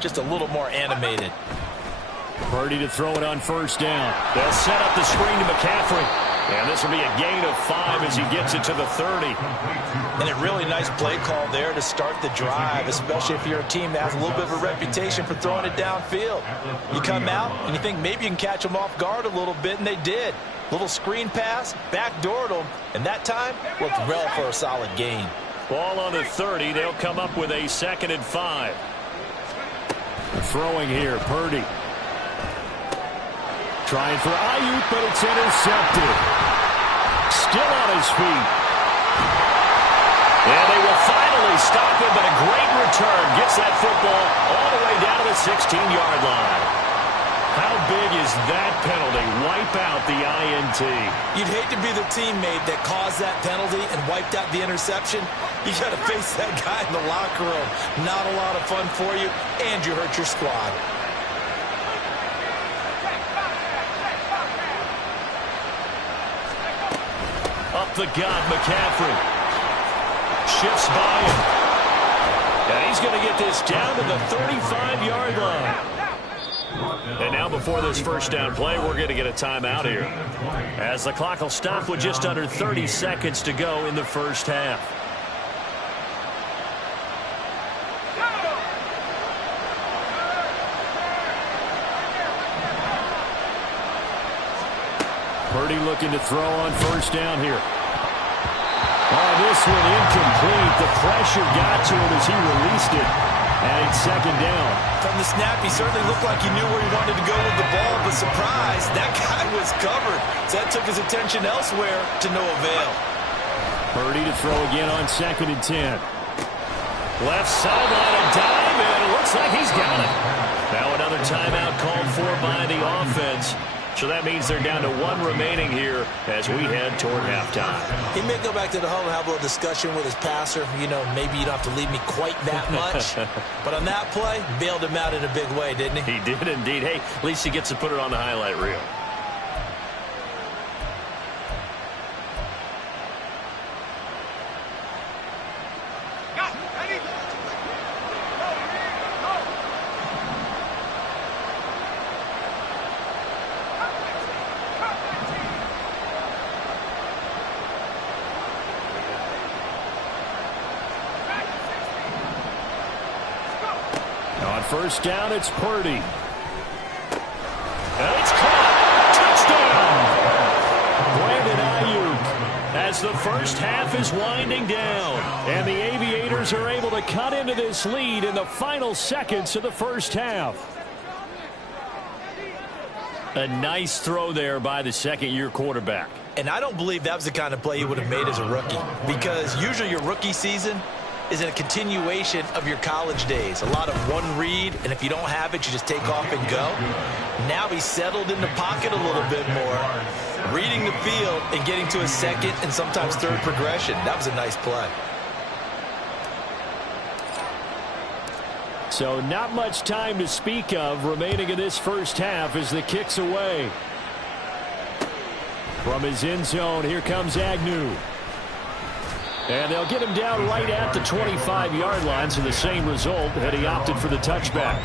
just a little more animated. Purdy to throw it on first down. They'll set up the screen to McCaffrey. And this will be a gain of 5 as he gets it to the 30. And a really nice play call there to start the drive, especially if you're a team that has a little bit of a reputation for throwing it downfield. You come out and you think maybe you can catch them off guard a little bit, and they did. Little screen pass, backdoored them, and that time looked well for a solid gain. Ball on the 30. They'll come up with a 2nd and 5. Throwing here, Purdy. Trying for Ayuk, but it's intercepted. Still on his feet. And they will finally stop him, but a great return. Gets that football all the way down to the 16-yard line. How big is that penalty? Wipe out the INT. You'd hate to be the teammate that caused that penalty and wiped out the interception. You got to face that guy in the locker room. Not a lot of fun for you, and you hurt your squad. Up the gut, McCaffrey. Shifts by him. And he's going to get this down to the 35-yard line. And now before this first down play, we're going to get a timeout here, as the clock will stop with just under 30 seconds to go in the first half. Purdy looking to throw on first down here. Oh, this one incomplete. The pressure got to him as he released it. And it's 2nd down. From the snap, he certainly looked like he knew where he wanted to go with the ball, but surprise, that guy was covered. So that took his attention elsewhere to no avail. Purdy to throw again on 2nd and 10. Left sideline, a dive, and it looks like he's got it. Now another timeout called for by the offense. So that means they're down to 1 remaining here as we head toward halftime. He may go back to the home and have a little discussion with his passer. You know, maybe you don't have to leave me quite that much. But on that play, bailed him out in a big way, didn't he? He did indeed. Hey, at least he gets to put it on the highlight reel. First down, it's Purdy. And it's caught. Touchdown! Brandon Ayuk, as the first half is winding down. And the Aviators are able to cut into this lead in the final seconds of the first half. A nice throw there by the second-year quarterback. And I don't believe that was the kind of play he would have made as a rookie, because usually your rookie season is a continuation of your college days. A lot of one read, and if you don't have it, you just take off and go. Now he's settled in the pocket a little bit more, reading the field and getting to a second and sometimes third progression. That was a nice play. So not much time to speak of remaining in this first half as the kick's away. From his end zone, here comes Agnew. And they'll get him down right at the 25-yard line, so the same result had he opted for the touchback.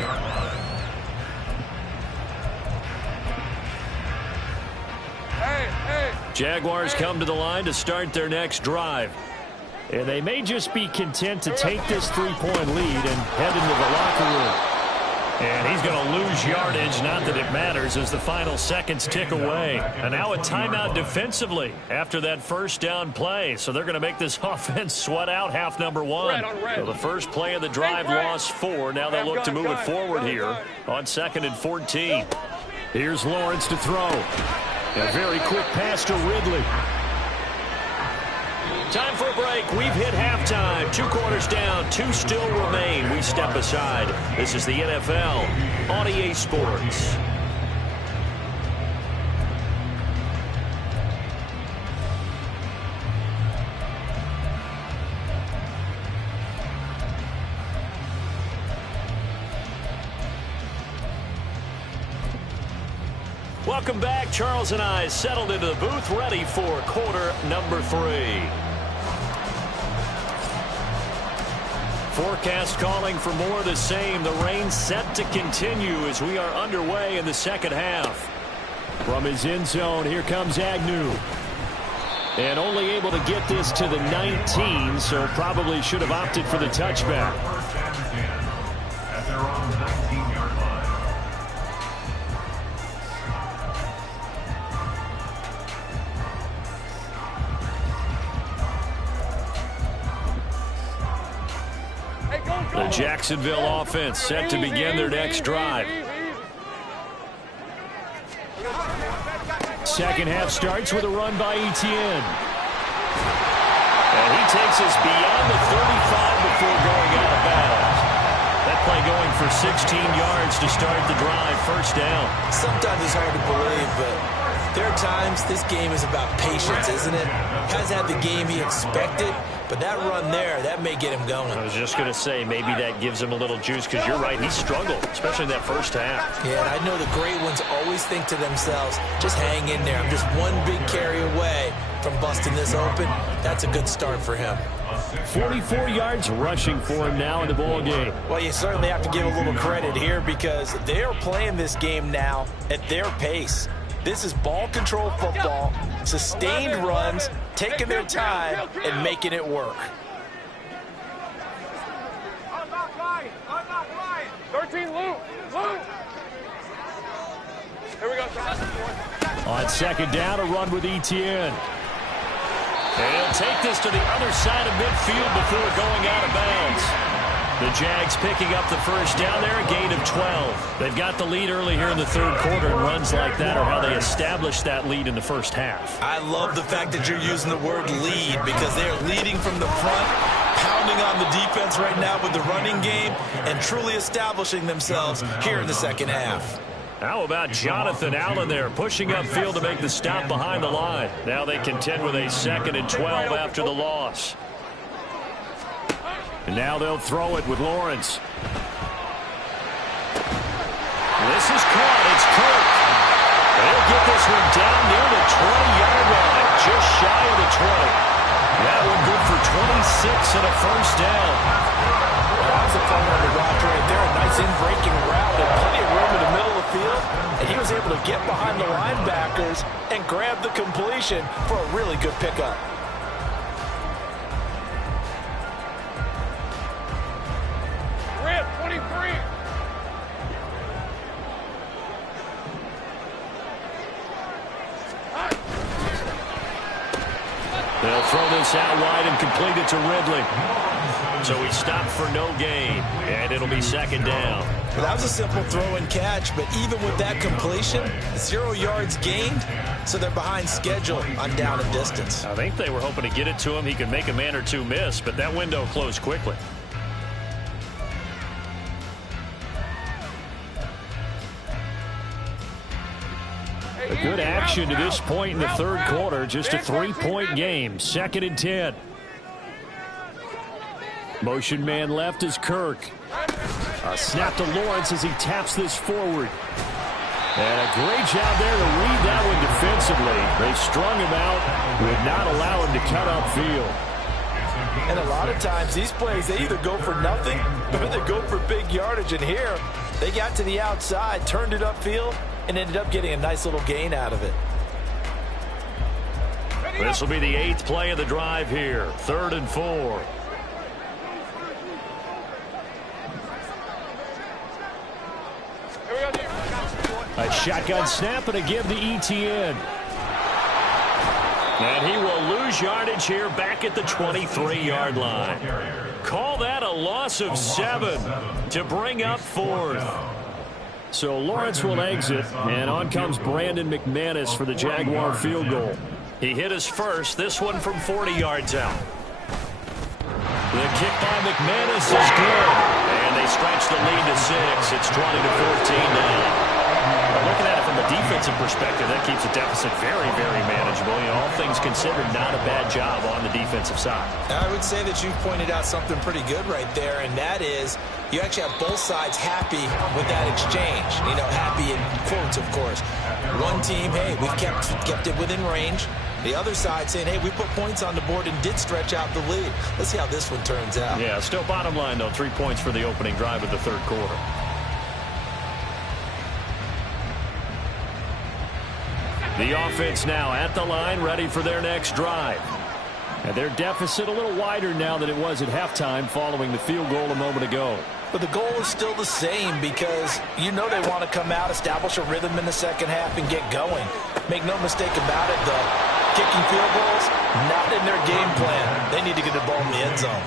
Jaguars come to the line to start their next drive. And they may just be content to take this 3-point lead and head into the locker room. And he's going to lose yardage, not that it matters, as the final seconds tick away. And now a timeout defensively after that first down play. So they're going to make this offense sweat out half number 1. So the first play of the drive lost 4. Now they'll look to move it forward here on 2nd and 14. Here's Lawrence to throw. A very quick pass to Ridley. Time for a break. We've hit halftime. 2 quarters down. 2 still remain. We step aside. This is the NFL on EA Sports. Welcome back. Charles and I settled into the booth, ready for quarter number 3. Forecast calling for more of the same. The rain set to continue as we are underway in the second half. From his end zone, here comes Agnew. And only able to get this to the 19, so probably should have opted for the touchback. The Jacksonville offense set to begin their next drive. Second half starts with a run by Etienne. And he takes us beyond the 35 before going out of bounds. That play going for 16 yards to start the drive, first down. Sometimes it's hard to believe, but there are times this game is about patience, isn't it? Hasn't had the game he expected, but that run there, that may get him going. I was just going to say, maybe that gives him a little juice, because you're right, he struggled, especially in that first half. Yeah, and I know the great ones always think to themselves, just hang in there. I'm just one big carry away from busting this open. That's a good start for him. 44 yards rushing for him now in the ball game. Well, you certainly have to give a little credit here because they are playing this game now at their pace. This is ball control football, sustained runs, taking their time and making it work. I'm not lying. 13, Luke. Here we go. On second down, a run with Etienne. And he'll take this to the other side of midfield before going out of bounds. The Jags picking up the first down there, a gain of 12. They've got the lead early here in the third quarter, and runs like that are how they establish that lead in the first half. I love the fact that you're using the word lead because they're leading from the front, pounding on the defense right now with the running game, and truly establishing themselves here in the second half. How about Jonathan Allen there, pushing upfield to make the stop behind the line. Now they contend with a 2nd and 12 after the loss. And now they'll throw it with Lawrence. This is caught. It's Kirk. They'll get this one down near the 20-yard line, just shy of the 20. That one good for 26 and a first down. Well, that was a fun one to watch right there. A nice in-breaking route and plenty of room in the middle of the field. And he was able to get behind the linebackers and grab the completion for a really good pickup. Red, 23. They'll throw this out wide and complete it to Ridley. So he stopped for no gain, and it'll be second down. Well, that was a simple throw and catch, but even with that completion, 0 yards gained, so they're behind schedule on down and distance. I think they were hoping to get it to him. He could make a man or two miss, but that window closed quickly. A good action to this point in the third quarter. Just a 3-point game. 2nd and 10. Motion man left is Kirk. A snap to Lawrence as he taps this forward. And a great job there to read that one defensively. They strung him out, would not allow him to cut upfield. And a lot of times these plays, they either go for nothing or they go for big yardage. And here, they got to the outside, turned it upfield, and ended up getting a nice little gain out of it. This will be the 8th play of the drive here. 3rd and 4. A shotgun snap and a give to Etienne. And he will lose yardage here back at the 23-yard line. Call that a loss of 7 to bring up 4th. So Lawrence will exit, and on comes Brandon McManus for the Jaguar field goal. He hit his first, this one from 40 yards out. The kick by McManus is good, and they stretch the lead to 6. It's 20-14 now. But looking at it from a defensive perspective, that keeps the deficit very, very manageable. You know, all things considered, not a bad job on the defensive side. I would say that you've pointed out something pretty good right there, and that is you actually have both sides happy with that exchange. You know, happy in quotes, of course. One team, hey, we've kept it within range. The other side saying, hey, we put points on the board and did stretch out the lead. Let's see how this one turns out. Yeah, still bottom line, though, 3 points for the opening drive of the third quarter. The offense now at the line, ready for their next drive. And their deficit a little wider now than it was at halftime following the field goal a moment ago. But the goal is still the same because you know they want to come out, establish a rhythm in the second half, and get going. Make no mistake about it, though. Kicking field goals, not in their game plan. They need to get the ball in the end zone.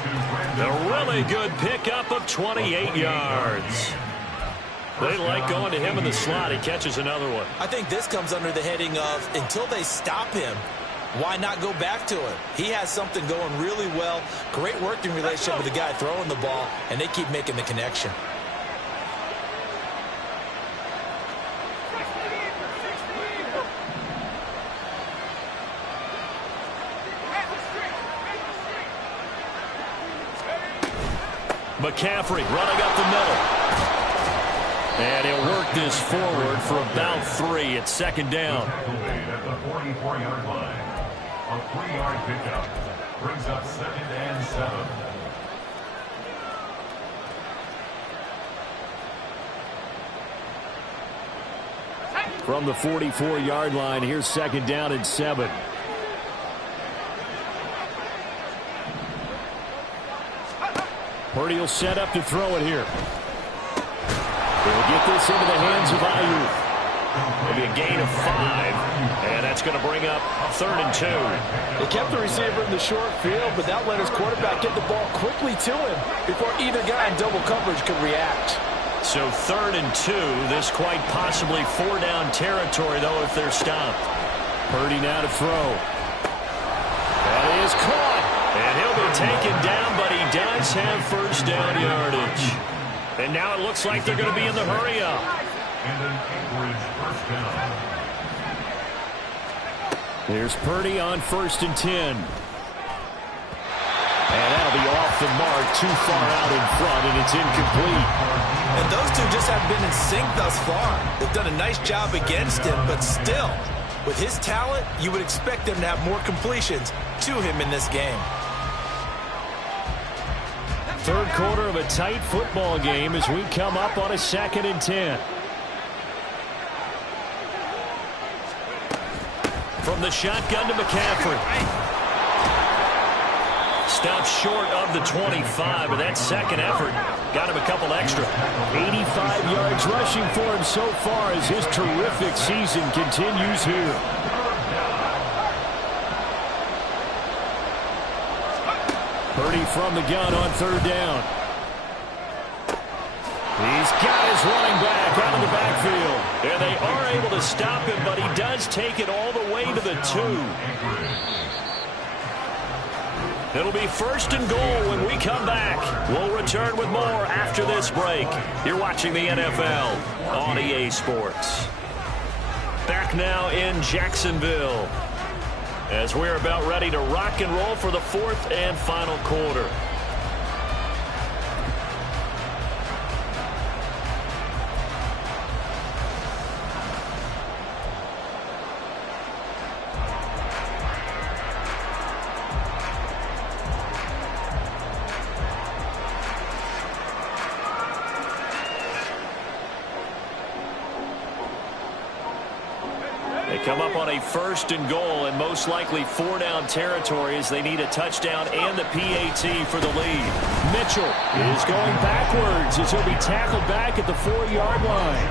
A really good pickup of 28 yards. They like going to him in the slot. He catches another one. I think this comes under the heading of until they stop him, why not go back to it? He has something going really well. Great working relationship with the guy throwing the ball, and they keep making the connection. McCaffrey running up the middle. And he'll work this forward for about 3. It's second down. At the 44-yard line. A 3-yard pickup brings up 2nd and 7. From the 44-yard line, here's second down and 7. Purdy will set up to throw it here. He'll get this into the hands of Ayuk. It'll be a gain of 5, and that's going to bring up 3rd and 2. They kept the receiver in the short field, but that let his quarterback get the ball quickly to him before either guy in double coverage could react. So 3rd and 2, this quite possibly 4-down territory, though, if they're stopped. Purdy now to throw. That is caught, and he'll be taken down, but he does have first down yardage. And now it looks like they're going to be in the hurry-up. And an Anchorage first down. There's Purdy on 1st and 10. And that'll be off the mark, too far out in front, and it's incomplete. And those two just haven't been in sync thus far. They've done a nice job against him, but still, with his talent, you would expect them to have more completions to him in this game. Third quarter of a tight football game as we come up on a 2nd and 10. From the shotgun to McCaffrey. Stops short of the 25, but that second effort got him a couple extra. 85 yards rushing for him so far as his terrific season continues here. Purdy from the gun on 3rd down. He's got his running back out of the backfield. And they are able to stop him, but he does take it all the way to the 2. It'll be 1st and goal when we come back. We'll return with more after this break. You're watching the NFL on EA Sports. Back now in Jacksonville as we're about ready to rock and roll for the 4th and final quarter. Come up on a 1st and goal and most likely 4-down territory as they need a touchdown and the PAT for the lead. Mitchell is going backwards as he'll be tackled back at the 4-yard line.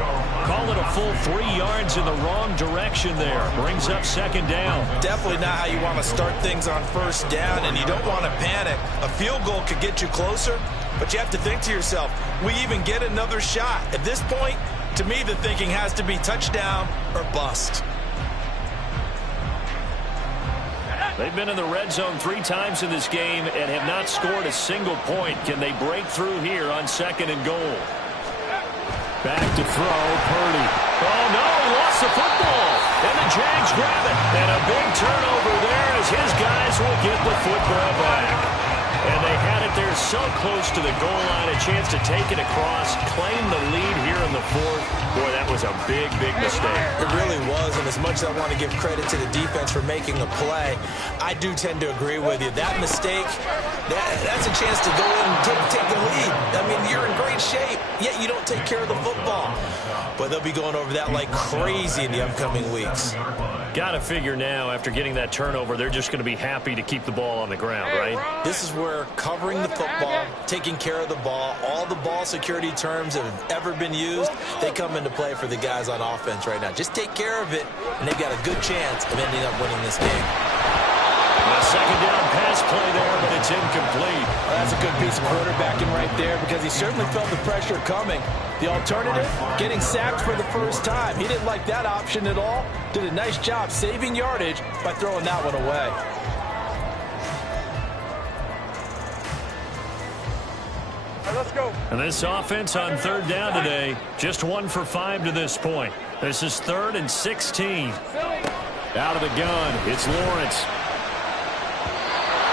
Call it a full 3 yards in the wrong direction there. Brings up 2nd down. Definitely not how you want to start things on 1st down, and you don't want to panic. A field goal could get you closer, but you have to think to yourself, we even get another shot. At this point, to me, the thinking has to be touchdown or bust. They've been in the red zone 3 times in this game and have not scored a single point. Can they break through here on 2nd and goal? Back to throw, Purdy. Oh, no! gets the football, and the Jags grab it. And a big turnover there as his guys will get the football back. And they had it there so close to the goal line, a chance to take it across, claim the lead here in the fourth. Boy, that was a big, big mistake. It really was, and as much as I want to give credit to the defense for making the play, I do tend to agree with you. That mistake, that's a chance to go in and take the lead. I mean, you're in great shape, yet you don't take care of the football. But they'll be going over that like crazy in the upcoming weeks. Got to figure now, after getting that turnover, they're just going to be happy to keep the ball on the ground, right? This is where covering the football, taking care of the ball, all the ball security terms that have ever been used, they come into play for the guys on offense right now. Just take care of it, and they've got a good chance of ending up winning this game. A second down pass play there, but it's incomplete. Well, that's a good piece of quarterbacking right there because he certainly felt the pressure coming. The alternative, getting sacked for the first time. He didn't like that option at all. Did a nice job saving yardage by throwing that one away. Let's go. And this offense on third down today, just 1 for 5 to this point. This is 3rd and 16. Out of the gun, it's Lawrence.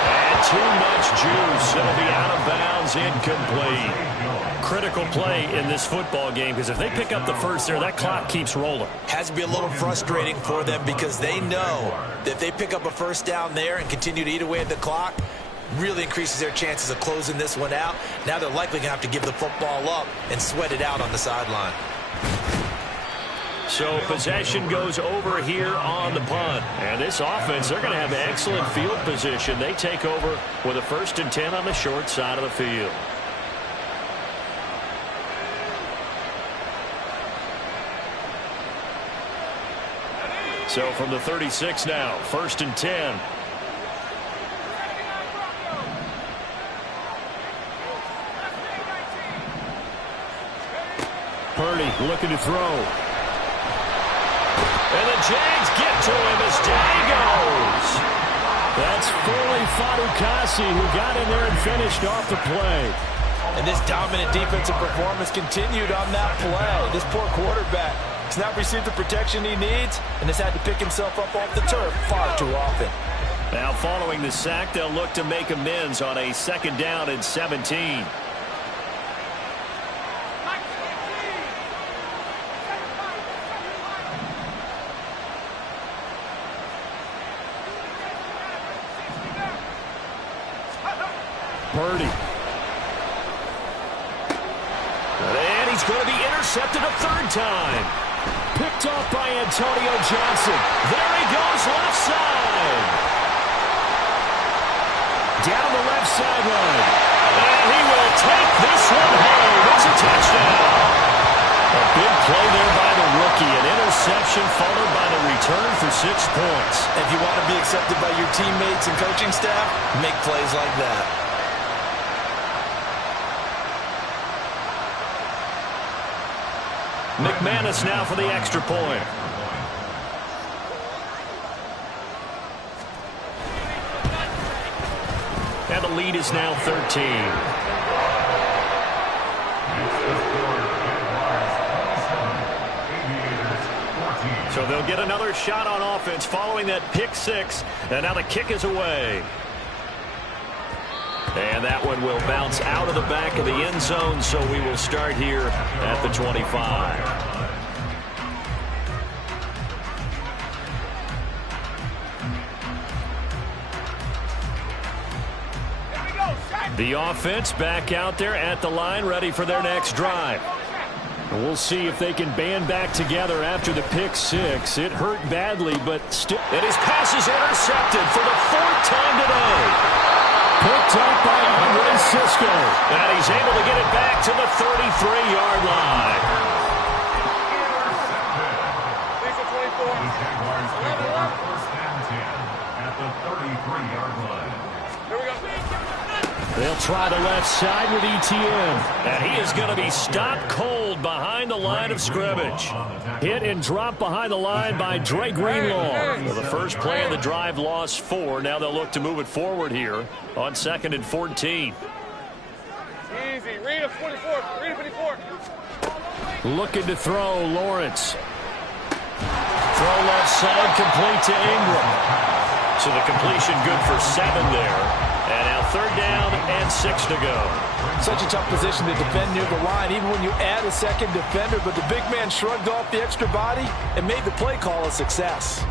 And too much juice. It'll be out of bounds, incomplete. Critical play in this football game because if they pick up the first there, that clock keeps rolling. Has to be a little frustrating for them because they know that if they pick up a first down there and continue to eat away at the clock, really increases their chances of closing this one out. Now they're likely going to have to give the football up and sweat it out on the sideline. So possession goes over here on the punt. And this offense, they're going to have excellent field position. They take over with a 1st and 10 on the short side of the field. So from the 36 now, 1st and 10. Purdy looking to throw. And the Jags get to him as down he goes. That's Foley Fatukasi who got in there and finished off the play. And this dominant defensive performance continued on that play. This poor quarterback has not received the protection he needs and has had to pick himself up off the turf far too often. Now following the sack, they'll look to make amends on a 2nd down and 17. Purdy. And he's going to be intercepted a 3rd time. Picked off by Antonio Johnson. There he goes left side. Down the left sideline. And he will take this one home. It's a touchdown. A big play there by the rookie. An interception followed by the return for 6 points. If you want to be accepted by your teammates and coaching staff, make plays like that. McManus now for the extra point. And the lead is now 13. So they'll get another shot on offense following that pick 6. And now the kick is away. And that one will bounce out of the back of the end zone, so we will start here at the 25. The offense back out there at the line, ready for their next drive. And we'll see if they can band back together after the pick 6. It hurt badly, but still. And his pass is intercepted for the 4th time today. Picked up by Andre Cisco. And he's able to get it back to the 33-yard line. The Jaguars pick up 1st and 10 at the 33-yard line. Here we go. They'll try the left side with Etienne. And he is going to be stopped cold behind the line of scrimmage. Hit and drop behind the line by Dre Greenlaw. For the first play of the drive, lost 4. Now they'll look to move it forward here on 2nd and 14. Easy. Read a 44. Read a 54. Looking to throw, Lawrence. throw left side, complete to Ingram. So the completion good for 7 there. And now 3rd down and 6 to go. Such a tough position to defend near the line, even when you add a second defender. But the big man shrugged off the extra body and made the play call a success.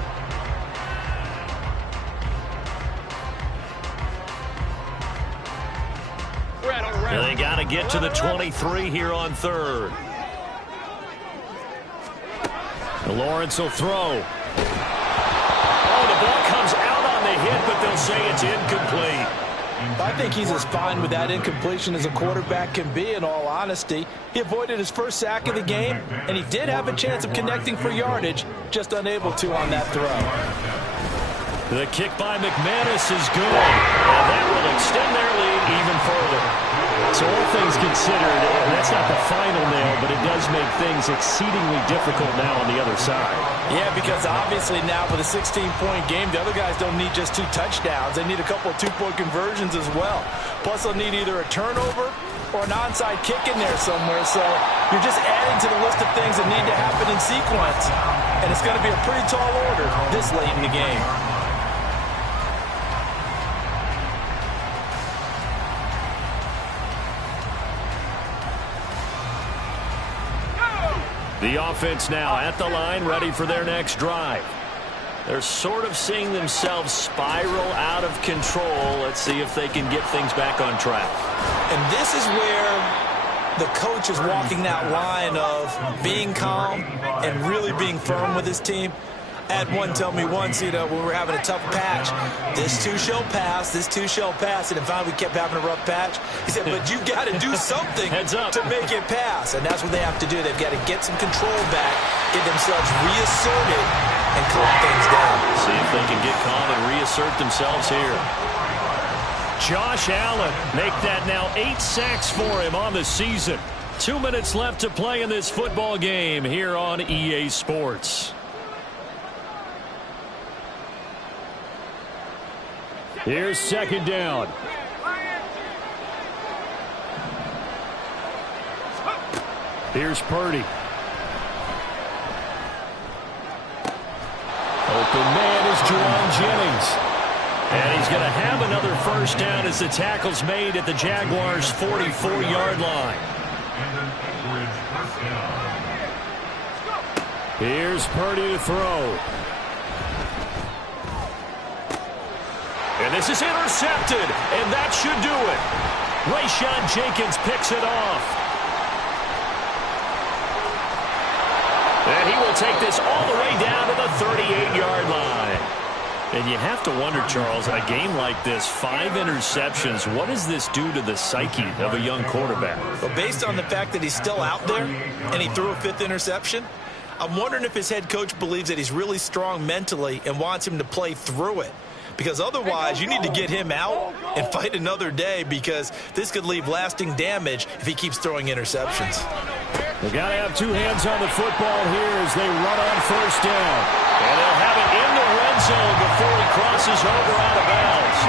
And they got to get to the 23 here on 3rd. Lawrence will throw. Oh, the ball comes out on the hit, but they'll say it's incomplete. I think he's as fine with that incompletion as a quarterback can be, in all honesty. He avoided his first sack of the game, and he did have a chance of connecting for yardage, just unable to on that throw. The kick by McManus is good, and that will extend their lead even further. So all things considered, that's not the final nail, but it does make things exceedingly difficult now on the other side. Yeah, because obviously now with a 16-point game, the other guys don't need just 2 touchdowns. They need a couple of 2-point conversions as well. Plus, they'll need either a turnover or an onside kick in there somewhere. So you're just adding to the list of things that need to happen in sequence. And it's going to be a pretty tall order this late in the game. The offense now at the line, ready for their next drive. They're sort of seeing themselves spiral out of control. Let's see if they can get things back on track. And this is where the coach is walking that line of being calm and really being firm with his team. I had one tell me once, when we were having a tough patch, this too shall pass, and then finally we kept having a rough patch. He said, but you've got to do something to make it pass, and that's what they have to do. They've got to get some control back, get themselves reasserted, and calm things down. See if they can get calm and reassert themselves here. Josh Allen, make that now 8 sacks for him on the season. 2 minutes left to play in this football game here on EA Sports. Here's 2nd down. Here's Purdy. Open man is Jerome Jennings. And he's going to have another 1st down as the tackle's made at the Jaguars' 44-yard line. Here's Purdy to throw. And this is intercepted, and that should do it. Rayshawn Jenkins picks it off. And he will take this all the way down to the 38-yard line. And you have to wonder, Charles, a game like this, 5 interceptions, what does this do to the psyche of a young quarterback? Well, based on the fact that he's still out there and he threw a 5th interception, I'm wondering if his head coach believes that he's really strong mentally and wants him to play through it. Because otherwise, you need to get him out and fight another day, because this could leave lasting damage if he keeps throwing interceptions. They've got to have 2 hands on the football here as they run on 1st down. And they'll have it in the red zone before he crosses over out of bounds.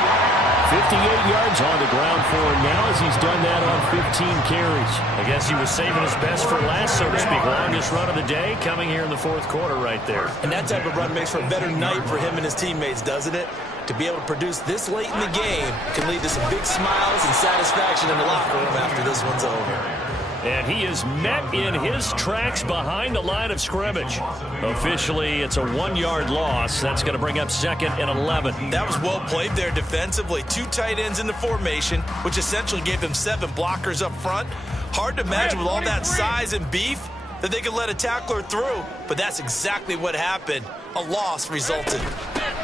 58 yards on the ground for him now as he's done that on 15 carries. I guess he was saving his best for last, so to speak. Longest run of the day coming here in the 4th quarter right there. And that type of run makes for a better night for him and his teammates, doesn't it? To be able to produce this late in the game can lead to some big smiles and satisfaction in the locker room after this one's over. And he is met in his tracks behind the line of scrimmage. Officially, it's a 1-yard loss. That's going to bring up 2nd and 11. That was well played there defensively. 2 tight ends in the formation, which essentially gave them 7 blockers up front. Hard to imagine with all that size and beef that they could let a tackler through, but that's exactly what happened. A loss resulted.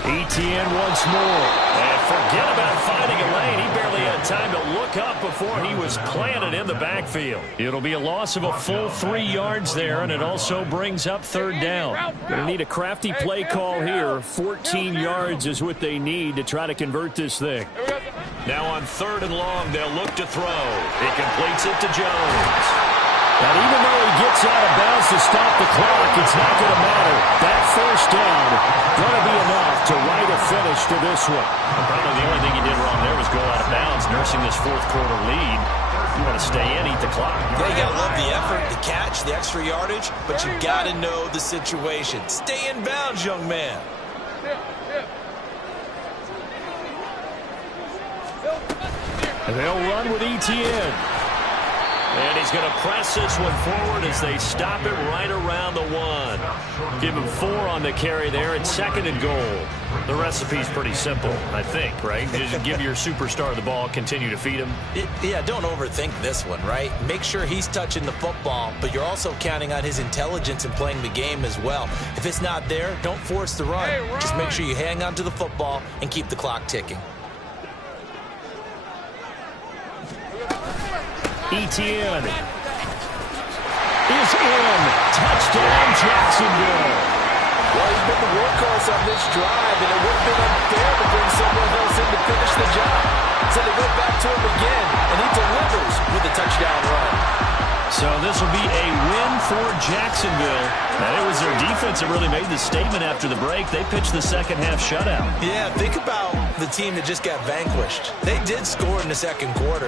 Etienne once more. And forget about finding a lane. He barely had time to look up before he was planted in the backfield. It'll be a loss of a full 3 yards there, and it also brings up 3rd down. Going to need a crafty play call here. 14 yards is what they need to try to convert this thing. Now on 3rd and long, they'll look to throw. He completes it to Jones. And even though he gets gets out of bounds to stop the clock. It's not going to matter. That first down going to be enough to write a finish to this one. Probably the only thing he did wrong there was go out of bounds, nursing this fourth quarter lead. You want to stay in, eat the clock. Yeah, you got to love the effort, the catch, the extra yardage, but you got to know the situation. Stay in bounds, young man. And they'll run with Etienne. And he's going to press this one forward as they stop it right around the 1. Give him 4 on the carry there, and 2nd and goal. The recipe's pretty simple, I think, right? Just give your superstar the ball, continue to feed him. Yeah, don't overthink this one, right? Make sure he's touching the football, but you're also counting on his intelligence in playing the game as well. If it's not there, don't force the run. Just make sure you hang on to the football and keep the clock ticking. Etienne is in. Touchdown, Jacksonville. Well, he's been the workhorse on this drive, and it would have been unfair to bring someone else in to finish the job. So they go back to him again, and he delivers with a touchdown run. So this will be a win for Jacksonville. And it was their defense that really made the statement after the break. They pitched the second half shutout. Yeah, think about the team that just got vanquished. They did score in the second quarter.